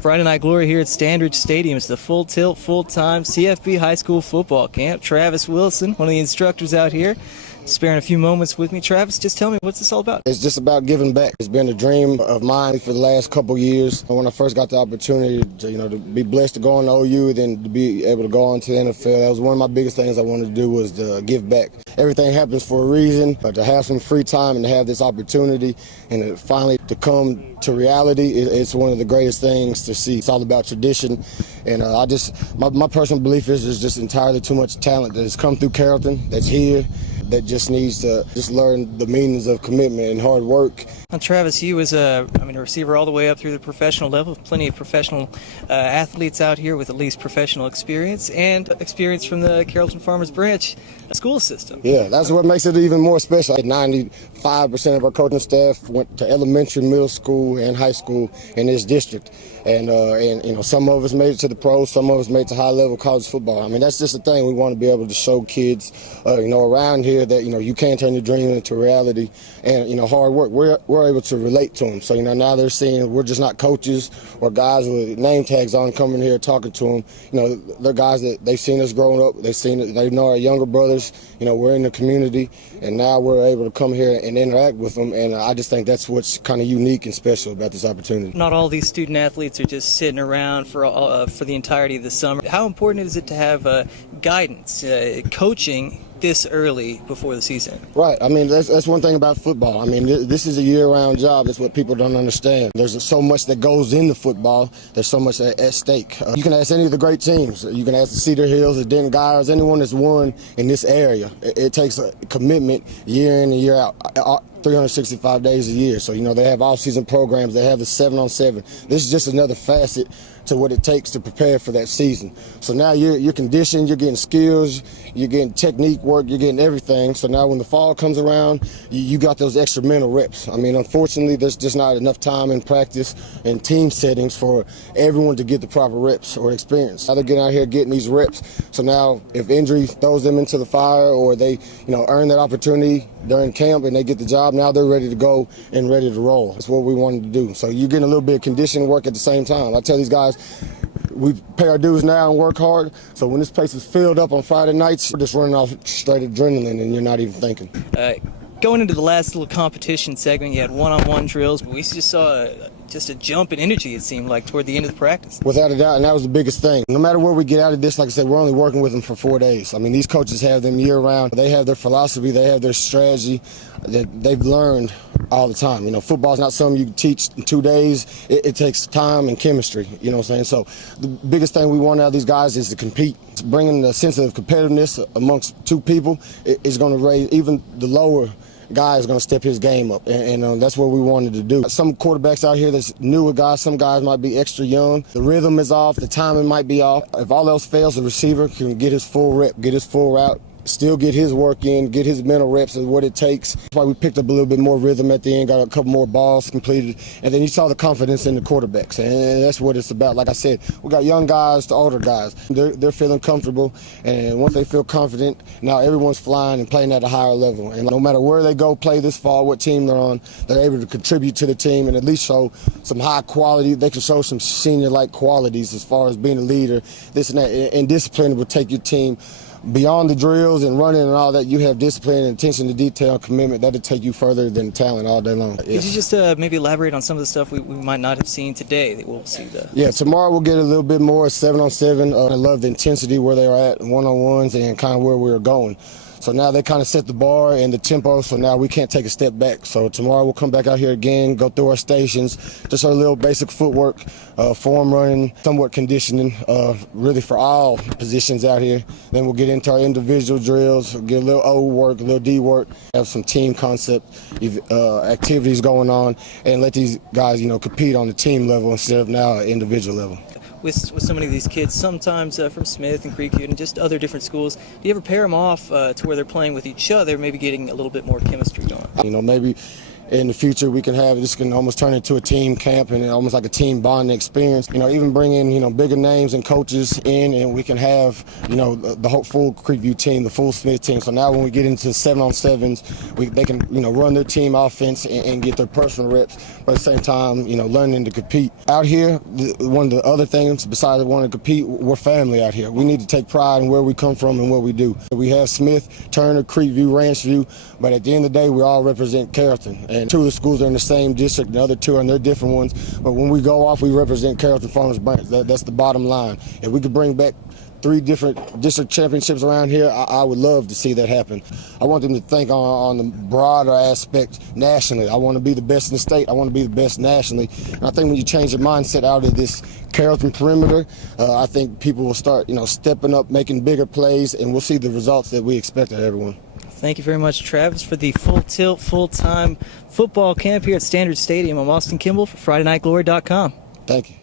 Friday Night Glory here at Standridge Stadium. It's the full tilt, full-time CFB high school football camp. Travis Wilson, one of the instructors out here, sparing a few moments with me. Travis, just tell me, what's this all about? It's just about giving back. It's been a dream of mine for the last couple years. When I first got the opportunity to be blessed to go on to OU, then to be able to go on to the NFL, that was one of my biggest things I wanted to do, was to give back. Everything happens for a reason, but to have some free time and to have this opportunity and finally to come to reality, it's one of the greatest things to see. It's all about tradition, and my personal belief is there's just entirely too much talent that has come through Carrollton, that's here, that just needs to just learn the meanings of commitment and hard work. Now, Travis, you was a receiver all the way up through the professional level. Plenty of professional athletes out here with at least professional experience and experience from the Carrollton Farmers Branch school system. Yeah, that's what makes it even more special. 95% of our coaching staff went to elementary, middle school, and high school in this district. And some of us made it to the pros, some of us made it to high-level college football. I mean, that's just the thing. We want to be able to show kids, around here that, you can turn your dream into reality. And, hard work, we're able to relate to them. So, now they're seeing we're just not coaches or guys with name tags on coming here talking to them. They're guys that they've seen us growing up. They've seen it. They know our younger brothers. We're in the community, and now we're able to come here and interact with them. And I just think that's what's kind of unique and special about this opportunity. Not all these student athletes are just sitting around for the entirety of the summer. How important is it to have guidance, coaching this early before the season? Right. I mean, that's one thing about football. I mean, this is a year-round job. That's what people don't understand. There's so much that goes into football. There's so much at stake. You can ask any of the great teams. You can ask the Cedar Hills, the Denton Gyres, anyone that's won in this area. It takes a commitment year in and year out. 365 days a year. So, they have off-season programs. They have the 7-on-7. This is just another facet to what it takes to prepare for that season. So now you're conditioned, you're getting skills, you're getting technique work, you're getting everything. So now when the fall comes around, you got those extra mental reps. I mean, unfortunately, there's just not enough time in practice and team settings for everyone to get the proper reps or experience. Now they're getting out here getting these reps. So now if injury throws them into the fire, or they, earn that opportunity during camp and they get the job, now they're ready to go and ready to roll. That's what we wanted to do. So you're getting a little bit of conditioning work at the same time. I tell these guys, we pay our dues now and work hard. So when this place is filled up on Friday nights, we're just running off straight adrenaline and you're not even thinking. Going into the last little competition segment, you had one-on-one drills. We just saw just a jump in energy, it seemed like, toward the end of the practice. Without a doubt, and that was the biggest thing. No matter where we get out of this, like I said, we're only working with them for 4 days. I mean, these coaches have them year-round. They have their philosophy. They have their strategy that they've learned all the time. Football's not something you can teach in 2 days. It takes time and chemistry, you know what I'm saying? So the biggest thing we want out of these guys is to compete. Bringing the sense of competitiveness amongst two people is going to raise even the lower guy is going to step his game up, and that's what we wanted to do. Some quarterbacks out here that's newer guys, some guys might be extra young. The rhythm is off, the timing might be off. If all else fails, the receiver can get his full rep, get his full route, still get his work in, get his mental reps is what it takes. That's why we picked up a little bit more rhythm at the end, got a couple more balls completed, and then you saw the confidence in the quarterbacks, and that's what it's about. Like I said, we got young guys to older guys. They're feeling comfortable, and once they feel confident, now everyone's flying and playing at a higher level. And no matter where they go play this fall, what team they're on, they're able to contribute to the team and at least show some high quality. They can show some senior-like qualities as far as being a leader, this and that, and discipline will take your team beyond the drills and running and all that. You have discipline and attention to detail and commitment. That'll take you further than talent all day long. Could you just maybe elaborate on some of the stuff we might not have seen today that we'll see? Yeah, tomorrow we'll get a little bit more 7-on-7. I love the intensity where they are at, one-on-ones, and kind of where we're going. So now they kind of set the bar and the tempo, so now we can't take a step back. So tomorrow we'll come back out here again, go through our stations, just our little basic footwork, form running, somewhat conditioning, really for all positions out here. Then we'll get into our individual drills, get a little O work, a little D work, have some team concept activities going on, and let these guys, compete on the team level instead of now at individual level. With so many of these kids, sometimes from Smith and Creekview and just other different schools, do you ever pair them off to where they're playing with each other, maybe getting a little bit more chemistry going? Maybe in the future we can have this can almost turn into a team camp and almost like a team bonding experience. Even bring in bigger names and coaches in, and we can have the whole full Creekview team, the full Smith team. So now when we get into 7-on-7s, they can run their team offense and get their personal reps, but at the same time learning to compete. Out here, one of the other things besides wanting to compete, we're family out here. We need to take pride in where we come from and what we do. We have Smith, Turner, Creekview, Ranchview, but at the end of the day, we all represent Carrollton. And two of the schools are in the same district, the other two are in their different ones. But when we go off, we represent Carrollton Farmers Branch. That's the bottom line. If we could bring back 3 different district championships around here, I would love to see that happen. I want them to think on the broader aspect nationally. I want to be the best in the state. I want to be the best nationally. And I think when you change your mindset out of this Carrollton perimeter, I think people will start, stepping up, making bigger plays, and we'll see the results that we expect of everyone. Thank you very much, Travis, for the Full Tilt, full-time football camp here at Standard Stadium. I'm Austin Kimball for FridayNightGlory.com. Thank you.